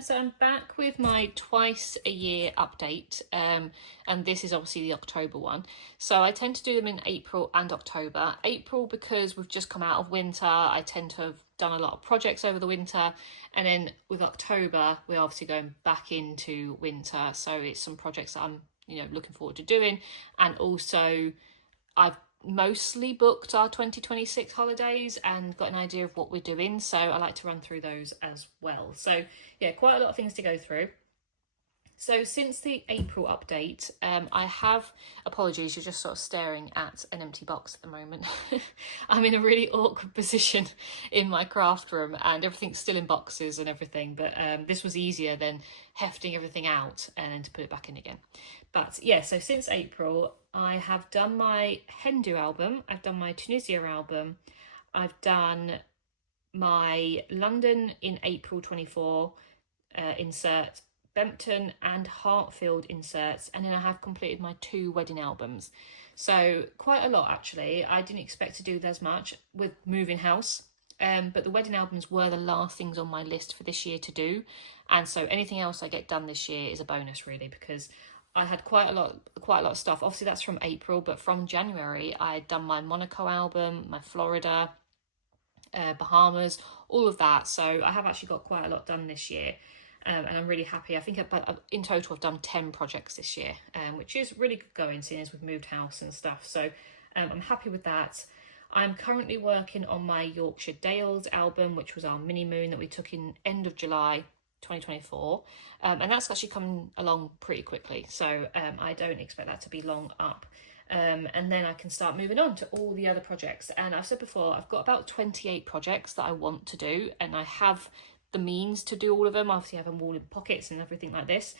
so I'm back with my twice a year update, and this is obviously the October one. So I tend to do them in April and October. April because we've just come out of winter, I tend to have done a lot of projects over the winter, and then with October we're obviously going back into winter, so it's some projects that I'm looking forward to doing, and also I've mostly booked our 2026 holidays and got an idea of what we're doing, so I like to run through those as well. So yeah, quite a lot of things to go through. So since the April update, I have, apologies, you're just sort of staring at an empty box at the moment. I'm in a really awkward position in my craft room and everything's still in boxes and everything, but this was easier than hefting everything out and then to put it back in again. But yeah, so since April, I have done my Hindu album, I've done my Tunisia album, I've done my London in April 24 insert, Bempton and Hartfield inserts, and then I have completed my 2 wedding albums. So quite a lot actually. I didn't expect to do as much with moving house, but the wedding albums were the last things on my list for this year to do, and so anything else I get done this year is a bonus really, because I had quite a lot of stuff. Obviously that's from April, but from January I had done my Monaco album, my Florida, Bahamas, all of that. So I have actually got quite a lot done this year. And I'm really happy. I think in total I've done 10 projects this year, which is really good going, seeing as we've moved house and stuff. So I'm happy with that. I'm currently working on my Yorkshire Dales album, which was our mini moon that we took in end of July 2024. And that's actually coming along pretty quickly. So I don't expect that to be long up. And then I can start moving on to all the other projects. And I've said before, I've got about 28 projects that I want to do, and I have the means to do all of them. Obviously I have them all in pockets and everything like this.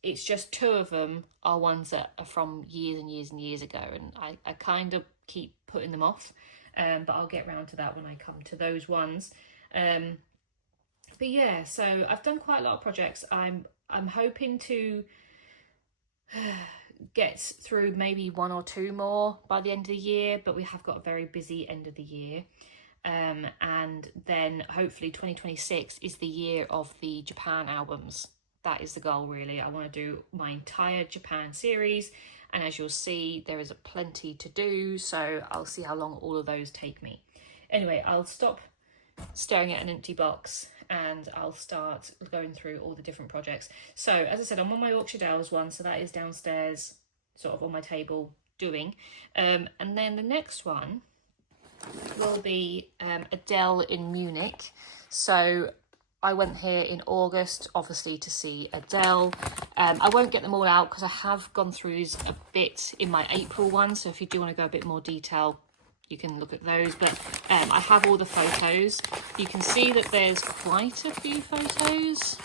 It's just 2 of them are ones that are from years and years and years ago, and I kind of keep putting them off, but I'll get around to that when I come to those ones. But yeah, so I've done quite a lot of projects. I'm hoping to get through maybe 1 or 2 more by the end of the year, but we have got a very busy end of the year. And then hopefully 2026 is the year of the Japan albums. That is the goal really. I want to do my entire Japan series, and as you'll see there is plenty to do, so I'll see how long all of those take me. Anyway, I'll stop staring at an empty box and I'll start going through all the different projects. So as I said, I'm on my Yorkshire Dales one, so that is downstairs sort of on my table doing, and then the next one will be Adele in Munich. So I went here in August, obviously, to see Adele. I won't get them all out because I have gone through these a bit in my April one, so if you do want to go a bit more detail, you can look at those. But I have all the photos. You can see that there's quite a few photos.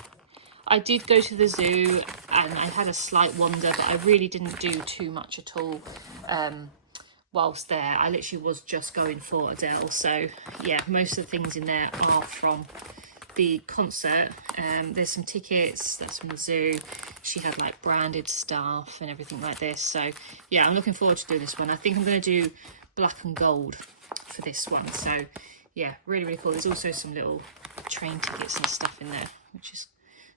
I did go to the zoo and I had a slight wander, but I really didn't do too much at all whilst there. I literally was just going for Adele. So yeah, most of the things in there are from the concert. There's some tickets, that's from the zoo. She had like branded stuff and everything like this. So yeah, I'm looking forward to doing this one. I think I'm going to do black and gold for this one. So yeah, really, really cool. There's also some little train tickets and stuff in there, which is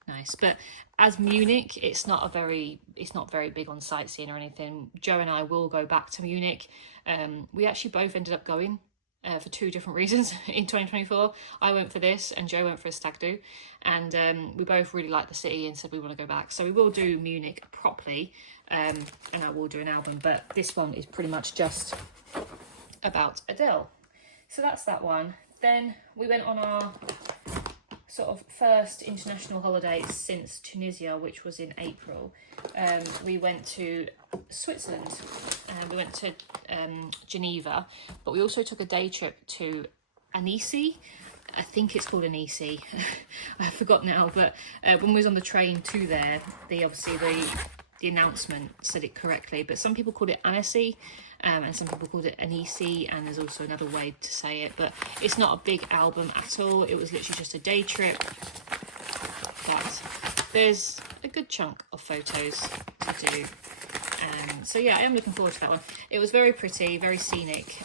nice. But as Munich, it's not very big on sightseeing or anything. Joe and I will go back to Munich. We actually both ended up going for 2 different reasons in 2024. I went for this and Joe went for a stag do, and we both really liked the city and said we want to go back. So we will do Munich properly, and I will do an album, but this one is pretty much just about Adele. So that's that one. Then we went on our sort of first international holiday since Tunisia, which was in April. We went to Switzerland, and we went to Geneva, but we also took a day trip to Annecy. I think it's called Annecy. I forgot now, but when we was on the train to there, the announcement said it correctly, but some people called it Annecy, and some people called it Annecy, and there's also another way to say it, but it's not a big album at all. It was literally just a day trip, but there's a good chunk of photos to do. So yeah, I am looking forward to that one. It was very pretty, very scenic.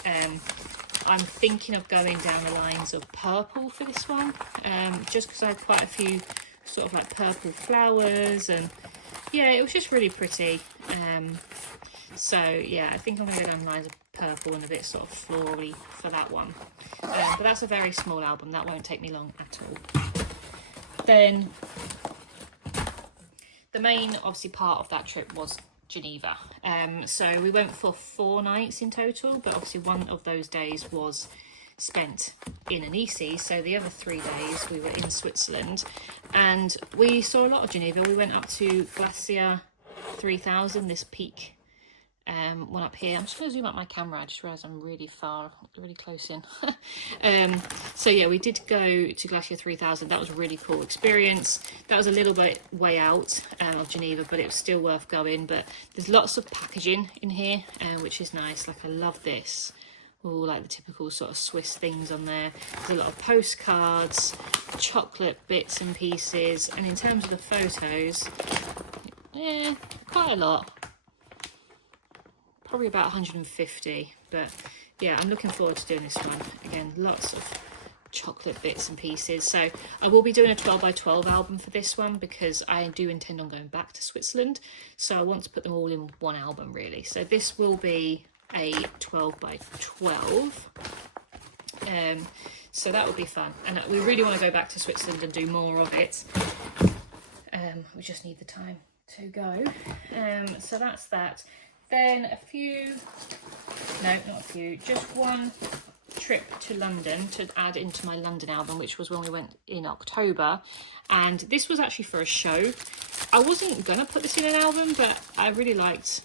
I'm thinking of going down the lines of purple for this one, just because I had quite a few sort of like purple flowers, and yeah, it was just really pretty. So yeah, I think I'm going to go down the lines of purple and a bit sort of floral-y for that one. But that's a very small album, that won't take me long at all. Then the main obviously part of that trip was Geneva. So we went for 4 nights in total, but obviously one of those days was spent in Annecy, so the other 3 days we were in Switzerland, and we saw a lot of Geneva. We went up to Glacier 3000, this peak one up here. I'm just going to zoom up my camera. I just realised I'm really close in. So yeah, we did go to Glacier 3000. That was a really cool experience. That was a little bit way out of Geneva, but it was still worth going. But there's lots of packaging in here, which is nice. Like, I love this. All like the typical sort of Swiss things on there. There's a lot of postcards, chocolate bits and pieces, and in terms of the photos, yeah, quite a lot. Probably about 150, but yeah, I'm looking forward to doing this one. Again, lots of chocolate bits and pieces. So I will be doing a 12 by 12 album for this one, because I do intend on going back to Switzerland, so I want to put them all in one album really. So this will be a 12 by 12. So that will be fun, and we really want to go back to Switzerland and do more of it. We just need the time to go. So that's that. Then just one trip to London to add into my London album, which was when we went in October, and this was actually for a show. I wasn't gonna put this in an album, but I really liked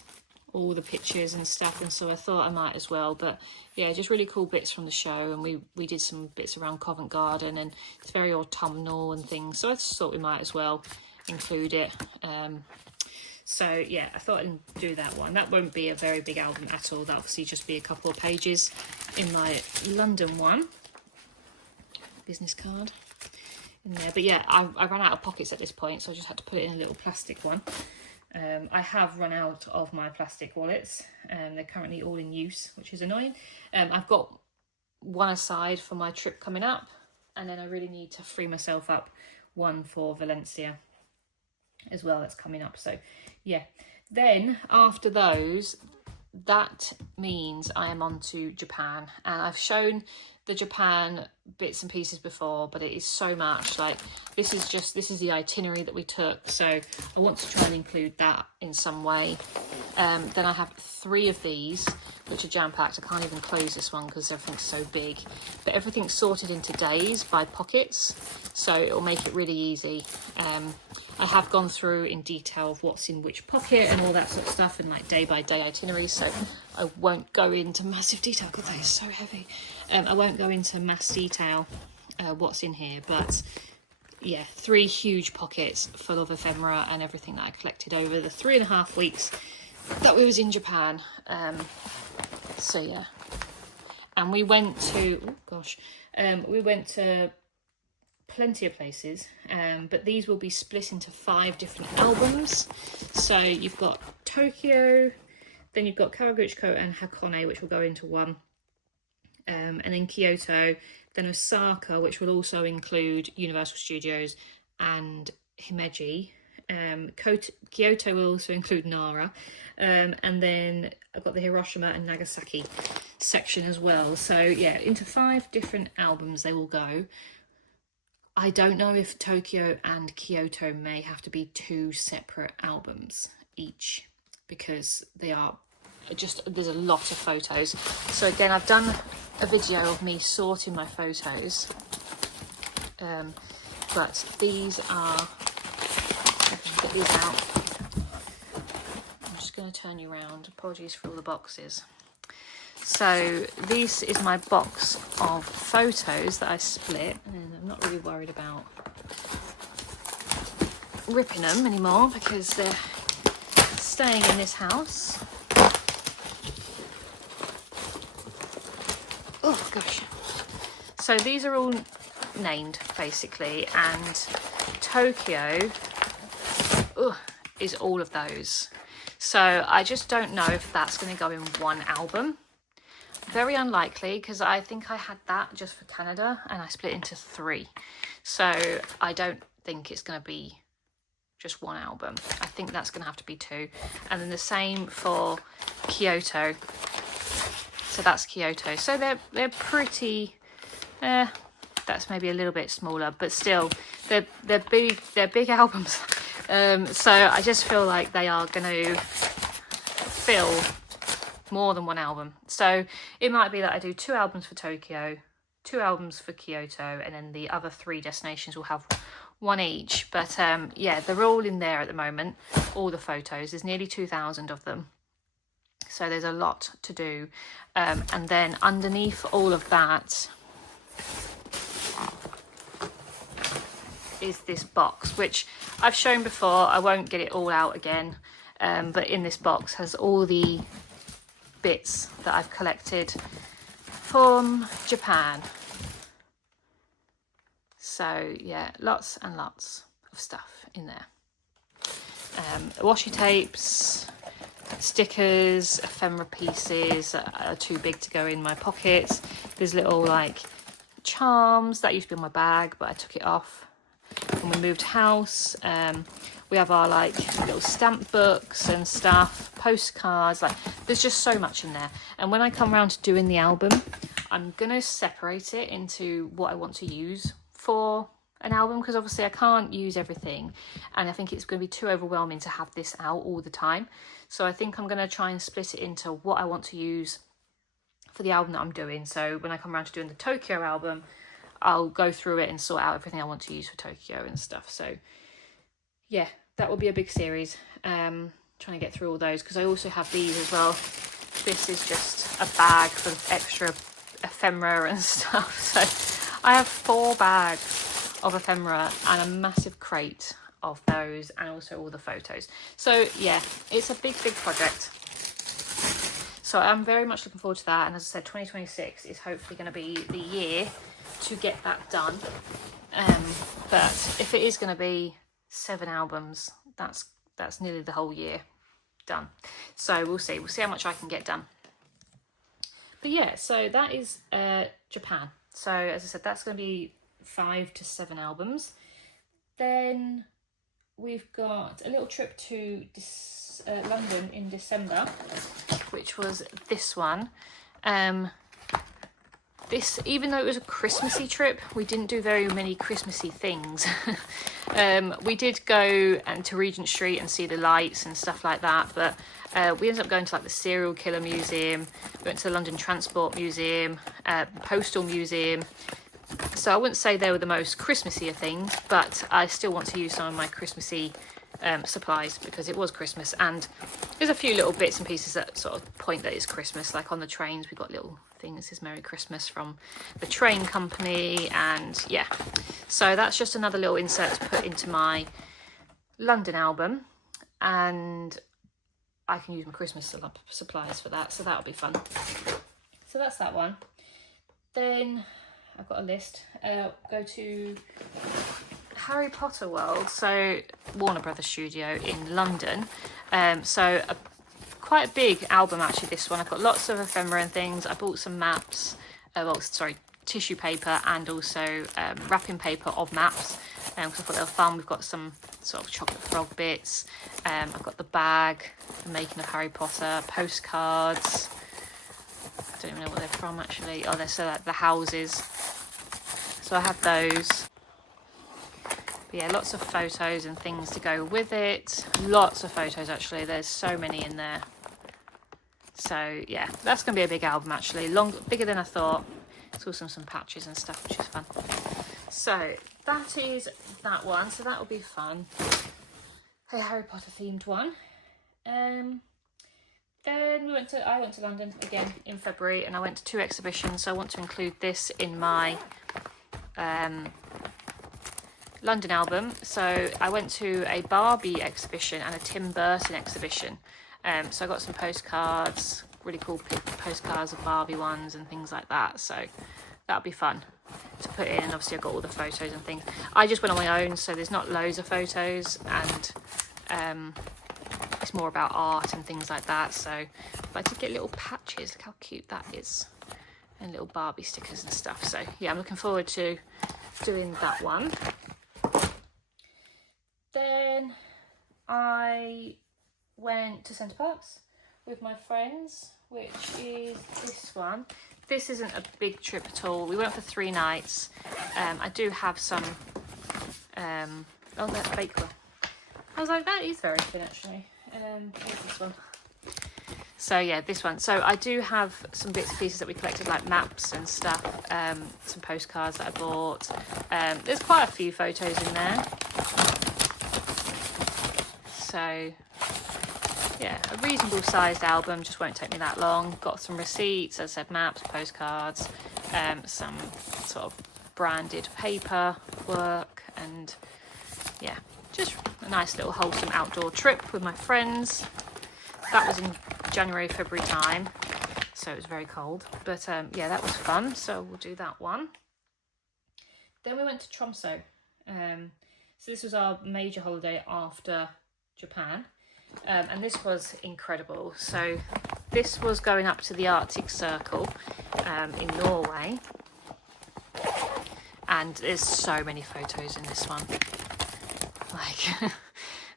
all the pictures and stuff, and so I thought I might as well. But yeah, just really cool bits from the show, and we did some bits around Covent Garden, and it's very autumnal and things, so I just thought we might as well include it. So yeah, I thought I'd do that one. That won't be a very big album at all. That'll obviously just be a couple of pages in my London one. Business card in there. But yeah, I ran out of pockets at this point, so I just had to put it in a little plastic one. I have run out of my plastic wallets, and they're currently all in use, which is annoying. I've got one aside for my trip coming up, and then I really need to free myself up one for Valencia as well, that's coming up. So yeah, then after those, that means I am on to Japan, and I've shown the Japan bits and pieces before, but it is so much. Like, this is the itinerary that we took, so I want to try and include that in some way. Then I have 3 of these which are jam-packed. I can't even close this one because everything's so big, but everything's sorted into days by pockets, so it will make it really easy. I have gone through in detail of what's in which pocket and all that sort of stuff, and like day by day itineraries, so I won't go into massive detail. God, that is so heavy. I won't go into mass detail what's in here, but yeah, 3 huge pockets full of ephemera and everything that I collected over the 3.5 weeks that we was in Japan. So yeah, and we went to, we went to plenty of places, but these will be split into 5 different albums. So you've got Tokyo, then you've got Kawaguchiko and Hakone, which will go into one, and then Kyoto, then Osaka, which will also include Universal Studios and Himeji. Kyoto will also include Nara, and then I've got the Hiroshima and Nagasaki section as well. So yeah, into 5 different albums they will go. I don't know if Tokyo and Kyoto may have to be 2 separate albums each, because they are just, there's a lot of photos. So again, I've done a video of me sorting my photos, but these are, get these out. I'm just going to turn you around. Apologies for all the boxes. So this is my box of photos that I split, and I'm not really worried about ripping them anymore because they're staying in this house. Oh gosh. So these are all named basically, and Tokyo is all of those. So I just don't know if that's going to go in one album. very unlikely, because I think I had that just for Canada and I split into 3. So I don't think it's going to be just 1 album. I think that's going to have to be 2. And then the same for Kyoto. So that's Kyoto. So they're pretty, that's maybe a little bit smaller, but still they're big albums. So I just feel like they are going to fill more than 1 album. So it might be that I do 2 albums for Tokyo, 2 albums for Kyoto, and then the other 3 destinations will have 1 each. But yeah, they're all in there at the moment, all the photos. There's nearly 2,000 of them. So there's a lot to do. And then underneath all of that is this box, which I've shown before. I won't get it all out again. But in this box has all the bits that I've collected from Japan. So yeah, lots and lots of stuff in there. Washi tapes, stickers, ephemera pieces that are too big to go in my pockets. There's little like charms that used to be on my bag, but I took it off when we moved house. We have our like little stamp books and stuff, postcards, like there's just so much in there. And when I come around to doing the album, I'm gonna separate it into what I want to use for an album, because obviously I can't use everything, and I think it's going to be too overwhelming to have this out all the time. So I think I'm going to try and split it into what I want to use for the album that I'm doing. So when I come around to doing the Tokyo album, I'll go through it and sort out everything I want to use for Tokyo and stuff. So yeah, that will be a big series, trying to get through all those, because I also have these as well. This is just a bag full of extra ephemera and stuff. So I have 4 bags of ephemera and a massive crate of those, and also all the photos. So yeah, it's a big project. So I'm very much looking forward to that. And as I said, 2026 is hopefully going to be the year to get that done. But if it is going to be 7 albums, that's nearly the whole year done. So we'll see how much I can get done. But yeah, so that is Japan. So as I said, that's going to be 5 to 7 albums. Then we've got a little trip to London in December, which was this one. This, even though it was a Christmassy trip, we didn't do very many Christmassy things. We did go to Regent Street and see the lights and stuff like that, but we ended up going to like the Serial Killer Museum. We went to the London Transport Museum, Postal Museum. So I wouldn't say they were the most Christmassy of things, but I still want to use some of my Christmassy supplies because it was Christmas, and there's a few little bits and pieces that sort of point that it's Christmas. Like on the trains, we got little things that says Merry Christmas from the train company, and yeah. So that's just another little insert to put into my London album, and I can use my Christmas supplies for that, so that'll be fun. So that's that one. Then I've got a list. Go to Harry Potter World, so Warner Brothers Studio in London. Quite a big album actually, this one. I've got lots of ephemera and things. I bought some maps, tissue paper, and also wrapping paper of maps, because I thought they were fun. We've got some sort of chocolate frog bits. I've got the bag, the making of Harry Potter, postcards. I don't even know what they're from actually. Oh, they're so like the houses. So I have those. But yeah, lots of photos and things to go with it. Lots of photos actually. There's so many in there. So yeah, that's going to be a big album actually. Bigger than I thought. It's also some patches and stuff, which is fun. So that is that one. So that will be fun. A Harry Potter themed one. Then I went to London again in February, and I went to 2 exhibitions. So I want to include this in my London album. So I went to a Barbie exhibition and a Tim Burton exhibition. So I got some postcards, really cool postcards of Barbie ones and things like that. So that'll be fun to put in. And obviously I've got all the photos and things. I just went on my own, so there's not loads of photos, and it's it's more about art and things like that. So I did get little patches. Look how cute that is. And little Barbie stickers and stuff. So yeah, I'm looking forward to doing that one. Then I went to Centre Parks with my friends, which is this one. This isn't a big trip at all. We went for 3 nights. I do have some, oh, that's Bakewell. I was like, that is very thin actually. What's this one? So yeah, this one. So I do have some bits and pieces that we collected, like maps and stuff, some postcards that I bought. There's quite a few photos in there. So yeah, a reasonable sized album, just won't take me that long. Got some receipts, as I said, maps, postcards, some sort of branded paper work, and yeah, just a nice little wholesome outdoor trip with my friends. That was in January, February time, so it was very cold, but yeah, that was fun, so we'll do that one. Then we went to Tromsø. So this was our major holiday after Japan, and this was incredible. So this was going up to the Arctic Circle in Norway, and there's so many photos in this one. Like,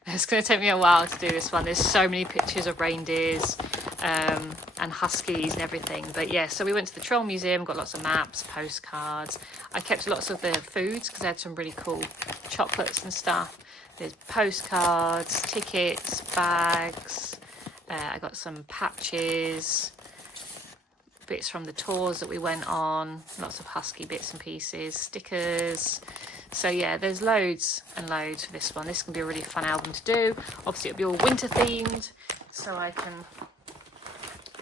it's going to take me a while to do this one. There's so many pictures of reindeers and huskies and everything. But yeah, so we went to the Troll Museum, got lots of maps, postcards. I kept lots of the foods because they had some really cool chocolates and stuff. There's postcards, tickets, bags. I got some patches, bits from the tours that we went on, lots of husky bits and pieces, stickers. So yeah, there's loads and loads for this one. This can be a really fun album to do. Obviously it'll be all winter themed, so I can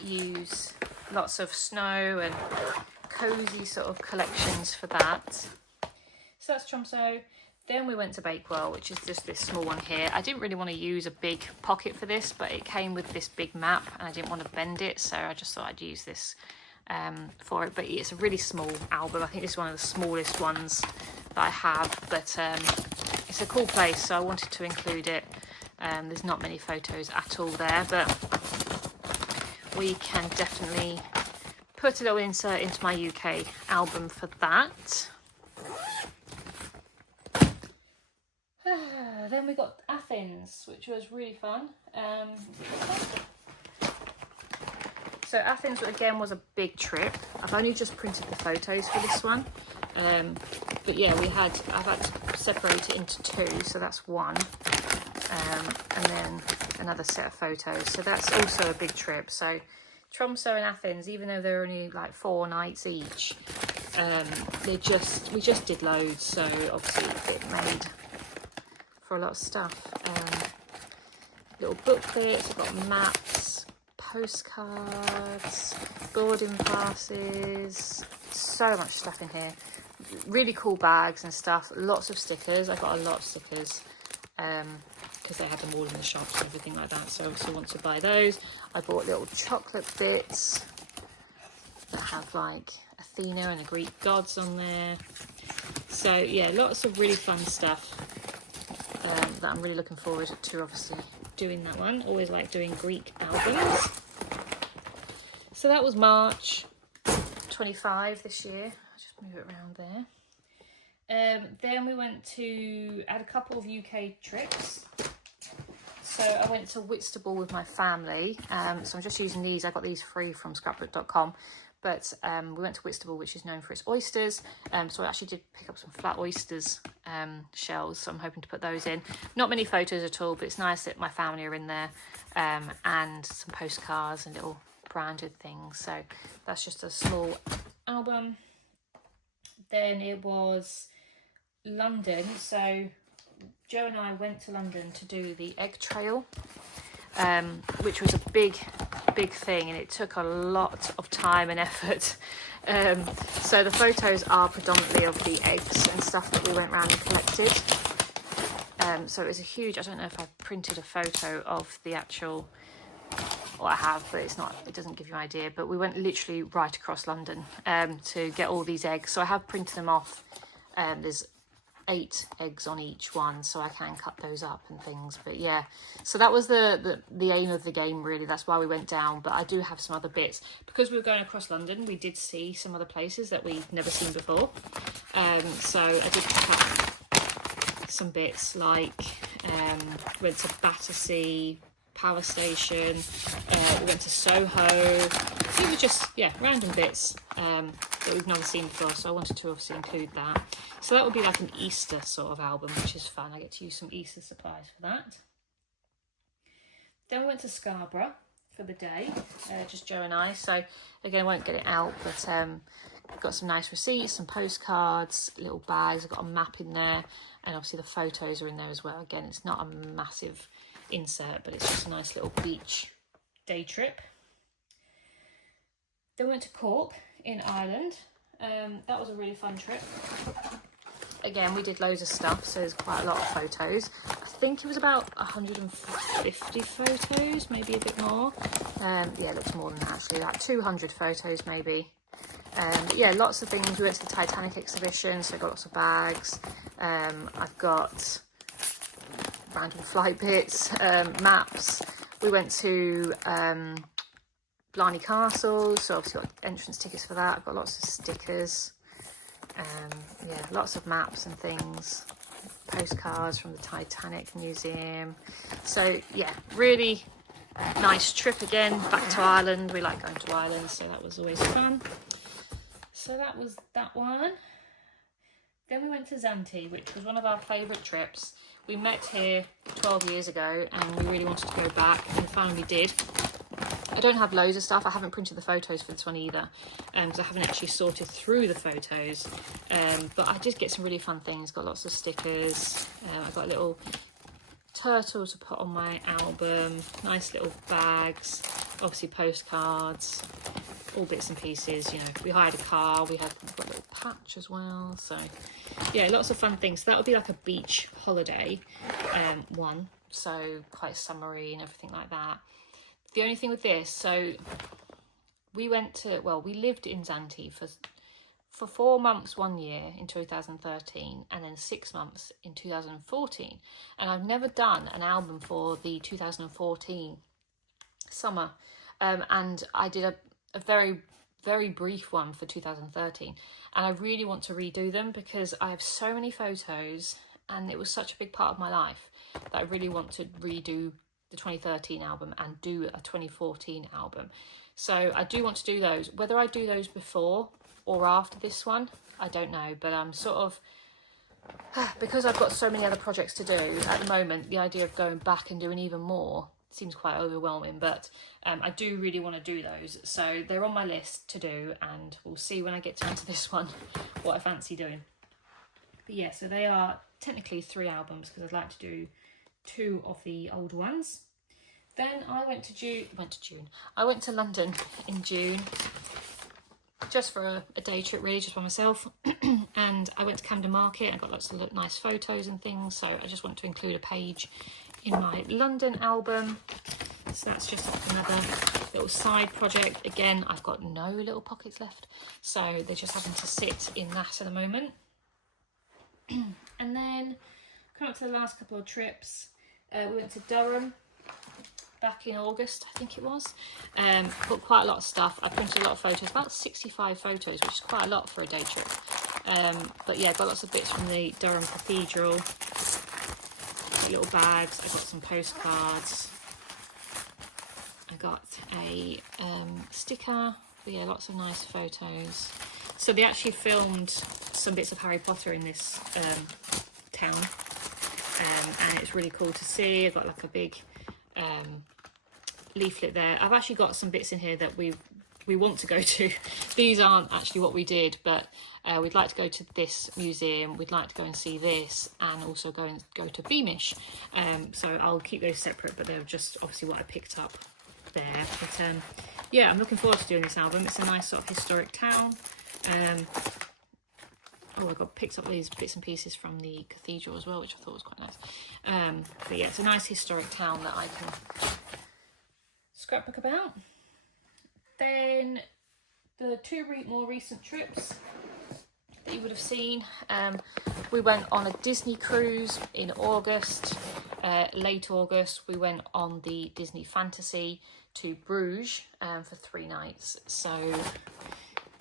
use lots of snow and cozy sort of collections for that. So that's Tromsø. Then we went to Bakewell, which is just this small one here. I didn't really want to use a big pocket for this, but it came with this big map and I didn't want to bend it, so I just thought I'd use this for it. But it's a really small album. I think this is one of the smallest ones that I have, but it's a cool place, so I wanted to include it. There's not many photos at all there, but we can definitely put a little insert into my UK album for that. Then we got Athens, which was really fun. So Athens again was a big trip. I've only just printed the photos for this one, but yeah, I've had to separate it into 2, so that's one, and then another set of photos. So that's also a big trip. So Tromsø and Athens, even though they're only like 4 nights each, we just did loads. So obviously it made for a lot of stuff. Little booklets, we've got maps, postcards, boarding passes, so much stuff in here. Really cool bags and stuff, lots of stickers. I got a lot of stickers because they had them all in the shops and everything like that, so I also want to buy those. I bought little chocolate bits that have like Athena and the Greek gods on there. So yeah, lots of really fun stuff that I'm really looking forward to, obviously doing that one. Always like doing Greek albums. So that was March 25 this year. I'll just move it around there. Then we had a couple of UK trips. So I went to Whitstable with my family. So I'm just using these. I got these free from scrapbook.com. But we went to Whitstable, which is known for its oysters. So I actually did pick up some flat oysters shells, so I'm hoping to put those in. Not many photos at all, but it's nice that my family are in there, and some postcards and little branded things. So that's just a small album. Then it was London. So Joe and I went to London to do the egg trail, which was a big thing, and it took a lot of time and effort. So the photos are predominantly of the eggs and stuff that we went around and collected. So it was a huge, I don't know if I printed a photo of the actual, or I have, but it doesn't give you an idea, but we went literally right across London to get all these eggs. So I have printed them off. There's 8 eggs on each one, so I can cut those up and things. But yeah, so that was the aim of the game, really. That's why we went down. But I do have some other bits because we were going across London. We did see some other places that we've never seen before, so I did pick up some bits, like went to Battersea Power Station, we went to Soho. It was just, yeah, random bits that we've never seen before, so I wanted to obviously include that. So that would be like an Easter sort of album, which is fun. I get to use some Easter supplies for that. Then we went to Scarborough for the day, just Joe and I. So again, I won't get it out, but got some nice receipts, some postcards, little bags. I've got a map in there, and obviously the photos are in there as well. Again, it's not a massive insert, but it's just a nice little beach day trip. Then we went to Cork in Ireland. That was a really fun trip. Again, we did loads of stuff, so there's quite a lot of photos. I think it was about 150 photos, maybe a bit more. Yeah, it looks more than that actually, about 200 photos maybe. But yeah, lots of things. We went to the Titanic exhibition, so I got lots of bags. I've got random flight bits, maps. We went to Blarney Castle, so obviously got entrance tickets for that. I've got lots of stickers. Yeah, lots of maps and things, postcards from the Titanic Museum. So yeah, really nice trip again, back to Ireland. We like going to Ireland, so that was always fun. So that was that one. Then we went to Zante, which was one of our favourite trips. We met here 12 years ago and we really wanted to go back, and finally did. I don't have loads of stuff. I haven't printed the photos for this one either, because I haven't actually sorted through the photos. But I did get some really fun things. Got lots of stickers. I got a little turtle to put on my album. Nice little bags. Obviously postcards. All bits and pieces. You know, we hired a car. We've got a little patch as well. So yeah, lots of fun things. So that would be like a beach holiday one. So quite summery and everything like that. The only thing with this, so we lived in Zante for 4 months 1 year in 2013 and then 6 months in 2014. And I've never done an album for the 2014 summer. And I did a very, very brief one for 2013. And I really want to redo them because I have so many photos and it was such a big part of my life that I really want to redo the 2013 album and do a 2014 album. So I do want to do those. Whether I do those before or after this one, I don't know, but I'm sort of, because I've got so many other projects to do at the moment, the idea of going back and doing even more seems quite overwhelming, but I do really want to do those. So they're on my list to do, and we'll see when I get down to this one what I fancy doing. But yeah, so they are technically 3 albums because I'd like to do 2 of the older ones. Then I went to London in June, just for a day trip really, just by myself. And I went to Camden Market. I got lots of nice photos and things, so I just want to include a page in my London album. So that's just another little side project. Again, I've got no little pockets left, so they're just having to sit in that at the moment. And then come up to the last couple of trips. We went to Durham back in August, I think it was. Got quite a lot of stuff. I printed a lot of photos, about 65 photos, which is quite a lot for a day trip. But yeah, got lots of bits from the Durham Cathedral, little bags. I got some postcards. I got a sticker. But yeah, lots of nice photos. So they actually filmed some bits of Harry Potter in this town. And it's really cool to see. I've got like a big leaflet there. I've actually got some bits in here that we want to go to. These aren't actually what we did, but we'd like to go to this museum. We'd like to go and see this, and also go to Beamish. So I'll keep those separate, but they're just obviously what I picked up there. But yeah, I'm looking forward to doing this album. It's a nice sort of historic town. Oh, I picked up these bits and pieces from the cathedral as well, which I thought was quite nice. But yeah, it's a nice historic town that I can scrapbook about. Then the 2 more recent trips. you would have seen. We went on a Disney cruise in August, late August. We went on the Disney Fantasy to Bruges for 3 nights. So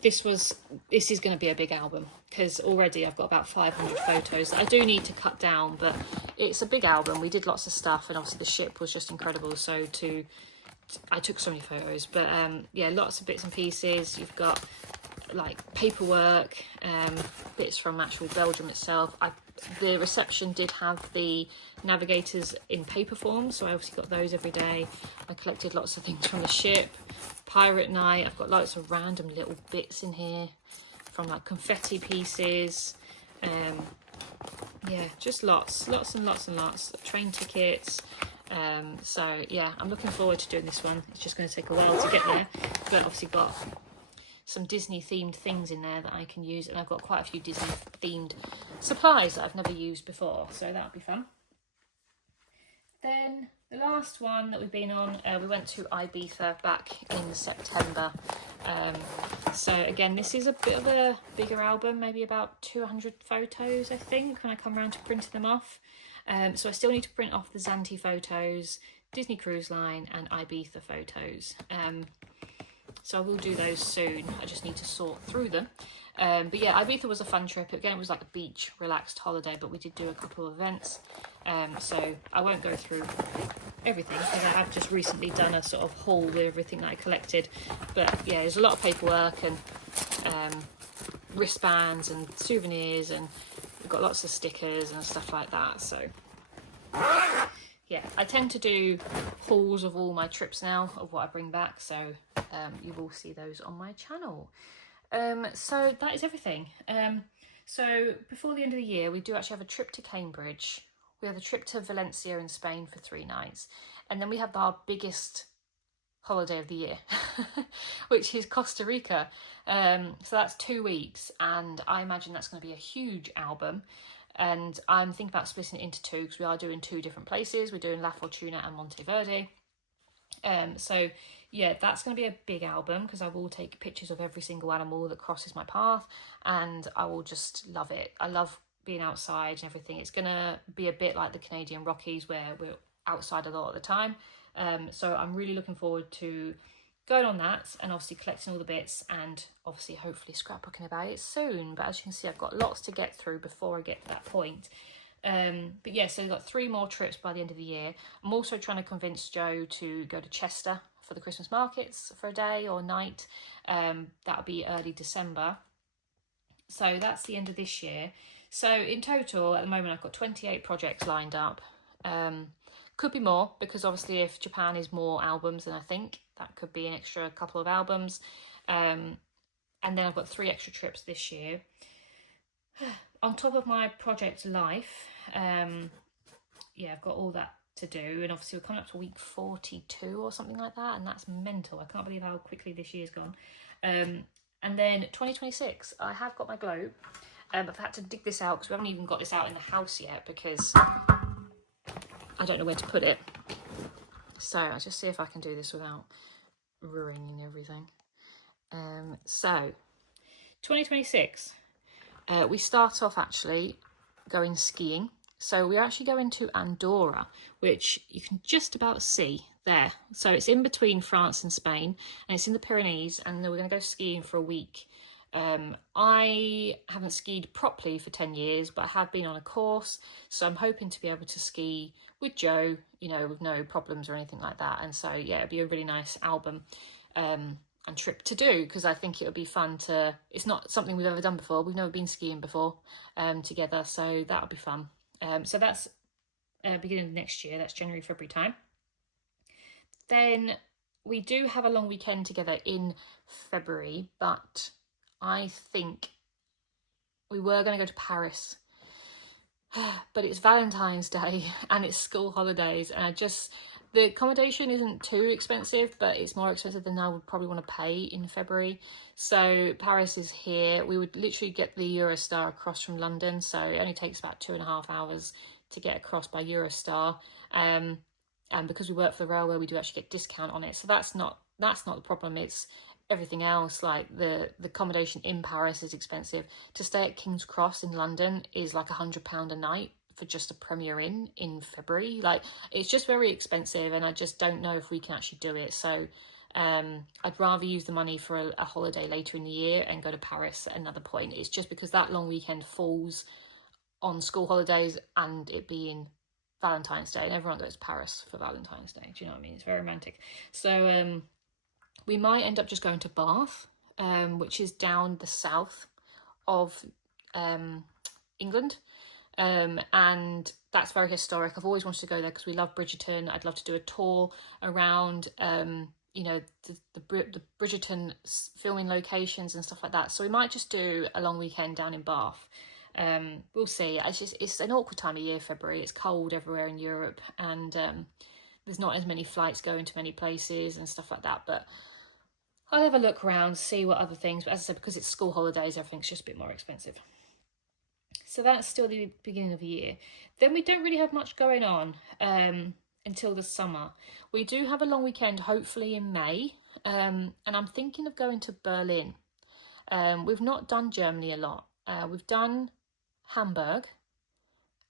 this is going to be a big album, because already I've got about 500 photos that I do need to cut down, but it's a big album. We did lots of stuff, and obviously the ship was just incredible. So I took so many photos, but yeah, lots of bits and pieces. You've got like paperwork, bits from actual Belgium itself. The reception did have the navigators in paper form, so I obviously got those every day. I collected lots of things from the ship. Pirate night, I've got lots of random little bits in here from like confetti pieces. Yeah, just lots and lots. Train tickets. So yeah, I'm looking forward to doing this one. It's just going to take a while to get there, but obviously got some Disney themed things in there that I can use, and I've got quite a few Disney themed supplies that I've never used before, so that'll be fun. Then the last one that we've been on, we went to Ibiza back in September. So again, this is a bit of a bigger album, maybe about 200 photos I think, when I come around to printing them off. So I still need to print off the Zante photos, Disney Cruise Line and Ibiza photos. So I will do those soon. I just need to sort through them. But yeah, Ibiza was a fun trip. Again, it was like a beach relaxed holiday, but we did do a couple of events. So I won't go through everything, because I have just recently done a sort of haul with everything that I collected. But yeah, there's a lot of paperwork and wristbands and souvenirs, and we've got lots of stickers and stuff like that. So yeah, I tend to do hauls of all my trips now, of what I bring back, so you will see those on my channel. So that is everything. So before the end of the year, we do actually have a trip to Cambridge. We have a trip to Valencia in Spain for 3 nights, and then we have our biggest holiday of the year, which is Costa Rica. So that's 2 weeks, and I imagine that's going to be a huge album. And I'm thinking about splitting it into 2, because we are doing 2 different places. We're doing La Fortuna and Monteverde. So yeah, that's going to be a big album, because I will take pictures of every single animal that crosses my path, and I will just love it. I love being outside and everything. It's going to be a bit like the Canadian Rockies, where we're outside a lot of the time. So I'm really looking forward to going on that, and obviously collecting all the bits, and obviously hopefully scrapbooking about it soon. But as you can see, I've got lots to get through before I get to that point. But yeah, so we've got 3 more trips by the end of the year. I'm also trying to convince Joe to go to Chester for the Christmas markets for a day or night. That'll be early December. So that's the end of this year. So in total, at the moment, I've got 28 projects lined up. Could be more, because obviously if Japan is more albums than I think, that could be an extra couple of albums. And then I've got 3 extra trips this year. On top of my project life, yeah, I've got all that to do, and obviously we're coming up to week 42 or something like that, and that's mental. I can't believe how quickly this year's gone. And then 2026, I have got my globe, but I've had to dig this out, because we haven't even got this out in the house yet, because I don't know where to put it. So I'll just see if I can do this without ruining everything. So 2026, we start off actually going skiing. So we're actually going to Andorra, which you can just about see there. So it's in between France and Spain, and it's in the Pyrenees, and then we're going to go skiing for a week. I haven't skied properly for 10 years, but I have been on a course, so I'm hoping to be able to ski with Joe, you know, with no problems or anything like that. And so yeah, it'd be a really nice album and trip to do, because I think it would be fun to, it's not something we've ever done before. We've never been skiing before together, so that'll be fun. So that's beginning of next year. That's January, February time. Then we do have a long weekend together in February, but I think we were going to go to Paris, but it's Valentine's Day and it's school holidays, and the accommodation isn't too expensive, but it's more expensive than I would probably want to pay in February. So Paris is here. We would literally get the Eurostar across from London, so it only takes about 2.5 hours to get across by Eurostar. And because we work for the railway, we do actually get discount on it. So that's not the problem. It's everything else, like the accommodation in Paris is expensive. To stay at King's Cross in London is like £100 a night for just a Premier Inn in February. Like, it's just very expensive, and I just don't know if we can actually do it. So I'd rather use the money for a holiday later in the year and go to Paris at another point. It's just because that long weekend falls on school holidays and it being Valentine's Day, and everyone goes to Paris for Valentine's Day. Do you know what I mean? It's very romantic. So we might end up just going to Bath, which is down the south of England. And that's very historic. I've always wanted to go there because we love Bridgerton. I'd love to do a tour around the Bridgerton filming locations and stuff like that. So we might just do a long weekend down in Bath. We'll see. It's an awkward time of year, February. It's cold everywhere in Europe, and there's not as many flights going to many places and stuff like that. But I'll have a look around, see what other things. But as I said, because it's school holidays, everything's just a bit more expensive. So that's still the beginning of the year. Then we don't really have much going on until the summer. We do have a long weekend, hopefully in May, and I'm thinking of going to Berlin. We've not done Germany a lot. We've done Hamburg,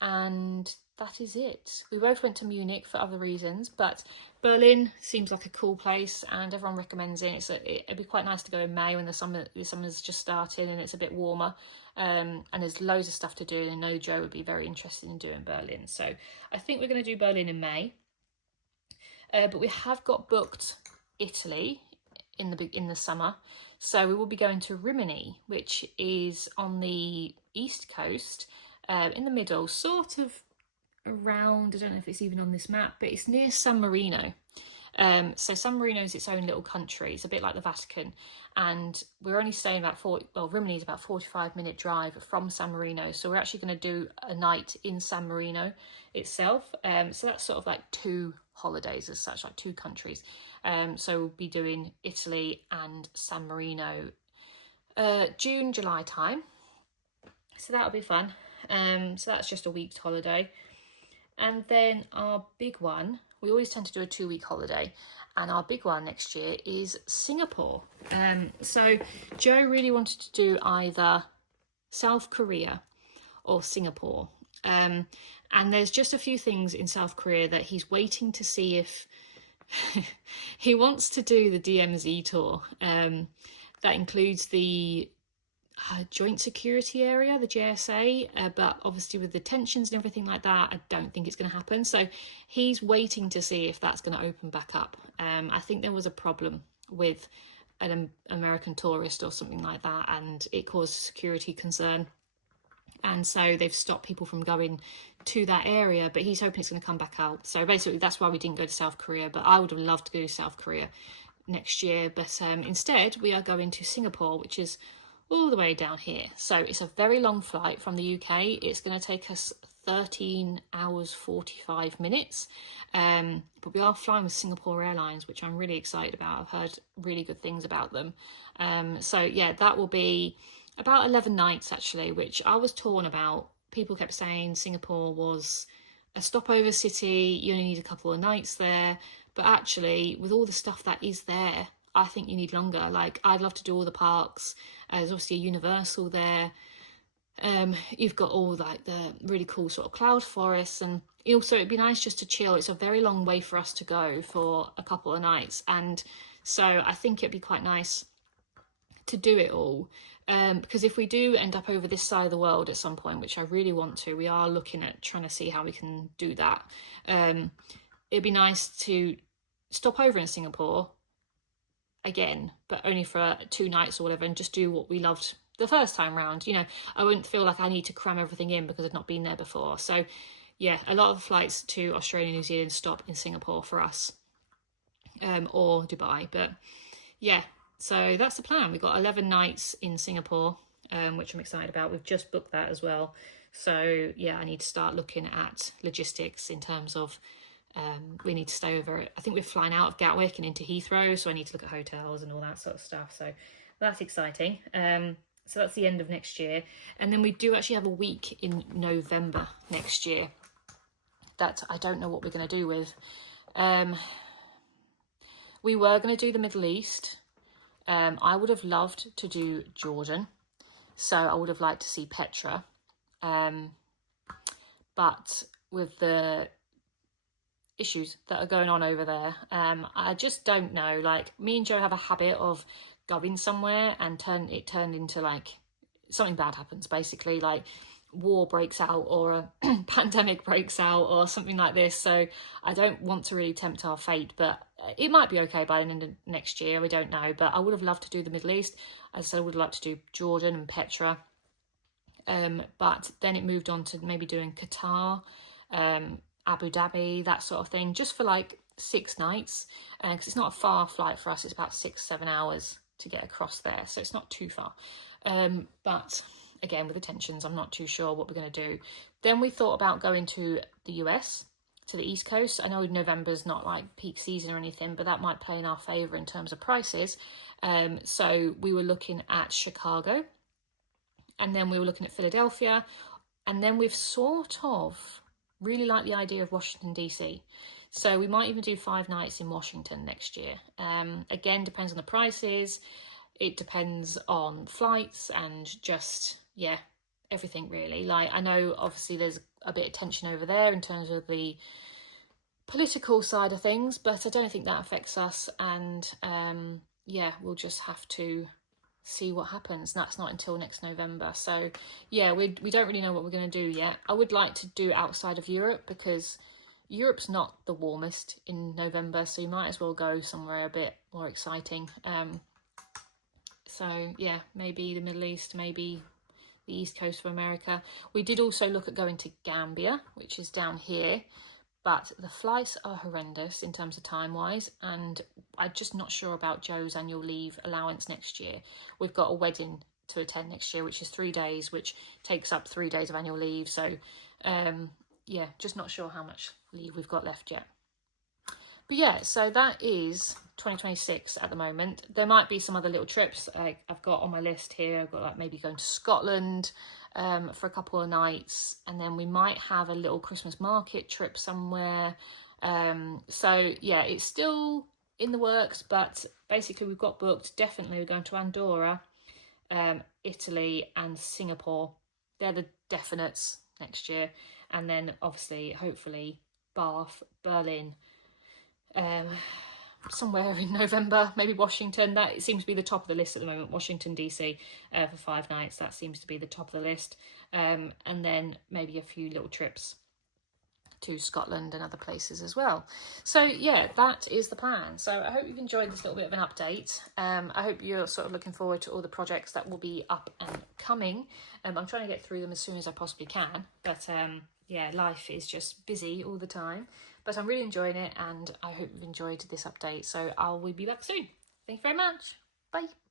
and that is it. We both went to Munich for other reasons, but Berlin seems like a cool place and everyone recommends it. It'd be quite nice to go in May when the summer's just starting and it's a bit warmer, and there's loads of stuff to do, and I know Joe would be very interested in doing Berlin. So I think we're going to do Berlin in May, but we have got booked Italy in the summer. So we will be going to Rimini, which is on the east coast, in the middle, sort of around, I don't know if it's even on this map, but it's near San Marino. So San Marino is its own little country. It's a bit like the Vatican, and we're only staying Rimini is about 45-minute drive from San Marino. So we're actually going to do a night in San Marino itself. So that's sort of like 2 holidays as such, like 2 countries. So we'll be doing Italy and San Marino June, July time. So that'll be fun. So that's just a week's holiday. And then our big one, we always tend to do a 2-week holiday, and our big one next year is Singapore. So Joe really wanted to do either South Korea or Singapore. And there's just a few things in South Korea that he's waiting to see if he wants to do the DMZ tour. That includes the joint security area, the JSA, but obviously with the tensions and everything like that, I don't think it's going to happen. So he's waiting to see if that's going to open back up. I think there was a problem with an American tourist or something like that, and it caused a security concern. And so they've stopped people from going to that area, but he's hoping it's going to come back out. So basically that's why we didn't go to South Korea, but I would have loved to go to South Korea next year. But instead we are going to Singapore, which is all the way down here. So it's a very long flight from the UK. It's going to take us 13 hours 45 minutes, but we are flying with Singapore Airlines, which I'm really excited about. I've heard really good things about them. So yeah, that will be about 11 nights actually, which I was torn about. People kept saying Singapore was a stopover city, you only need a couple of nights there, but actually with all the stuff that is there, I think you need longer. Like, I'd love to do all the parks. There's obviously a Universal there. You've got all like the really cool sort of cloud forests, and also it'd be nice just to chill. It's a very long way for us to go for a couple of nights, and so I think it'd be quite nice to do it all, because if we do end up over this side of the world at some point, which I really want to, we are looking at trying to see how we can do that. It'd be nice to stop over in Singapore again, but only for 2 nights or whatever, and just do what we loved the first time round. You know, I wouldn't feel like I need to cram everything in because I've not been there before. So yeah, a lot of flights to Australia and New Zealand stop in Singapore for us, or Dubai. But yeah, so that's the plan. We've got 11 nights in Singapore, which I'm excited about. We've just booked that as well. So yeah, I need to start looking at logistics in terms of we need to stay over. I think we're flying out of Gatwick and into Heathrow, so I need to look at hotels and all that sort of stuff. So that's exciting. So that's the end of next year, and then we do actually have a week in November next year that I don't know what we're going to do with. We were going to do the Middle East, I would have loved to do Jordan, so I would have liked to see Petra, but with the issues that are going on over there, I just don't know. Like, me and Joe have a habit of going somewhere and it turned into like something bad happens, basically, like war breaks out or a pandemic breaks out or something like this. So I don't want to really tempt our fate, but it might be okay by the end of next year, we don't know. But I would have loved to do the Middle East. As I said, I would like to do Jordan and Petra, but then it moved on to maybe doing Qatar, Abu Dhabi, that sort of thing, just for like 6 nights, because it's not a far flight for us. It's about 6-7 hours to get across there, so it's not too far. But again, with the tensions, I'm not too sure what we're going to do. Then we thought about going to the US, to the East Coast. I know November's not like peak season or anything, but that might play in our favour in terms of prices. So we were looking at Chicago, and then we were looking at Philadelphia, and then we've sort of really like the idea of Washington DC. So we might even do 5 nights in Washington next year. Again, depends on the prices. It depends on flights and just, yeah, everything really. Like, I know obviously there's a bit of tension over there in terms of the political side of things, but I don't think that affects us. And yeah, we'll just have to see what happens. That's not until next November. So yeah, we don't really know what we're going to do yet. I would like to do outside of Europe, because Europe's not the warmest in November, so you might as well go somewhere a bit more exciting. So yeah, maybe the Middle East, maybe the East Coast of America. We did also look at going to Gambia, which is down here, but the flights are horrendous in terms of time-wise, and I'm just not sure about Joe's annual leave allowance next year. We've got a wedding to attend next year, which is 3 days, which takes up 3 days of annual leave. So, yeah, just not sure how much leave we've got left yet. But yeah, so that is 2026 at the moment. There might be some other little trips I've got on my list here. I've got like maybe going to Scotland for a couple of nights, and then we might have a little Christmas market trip somewhere. So yeah, it's still in the works, but basically we've got booked. Definitely we're going to Andorra, Italy and Singapore. They're the definites next year. And then obviously, hopefully, Bath, Berlin, somewhere in November, maybe Washington. That seems to be the top of the list at the moment. Washington DC for 5 nights. That seems to be the top of the list. And then maybe a few little trips to Scotland and other places as well. So yeah, that is the plan. So I hope you've enjoyed this little bit of an update. I hope you're sort of looking forward to all the projects that will be up and coming. I'm trying to get through them as soon as I possibly can, but yeah, life is just busy all the time. But I'm really enjoying it, and I hope you've enjoyed this update. So I will be back soon. Thank you very much. Bye.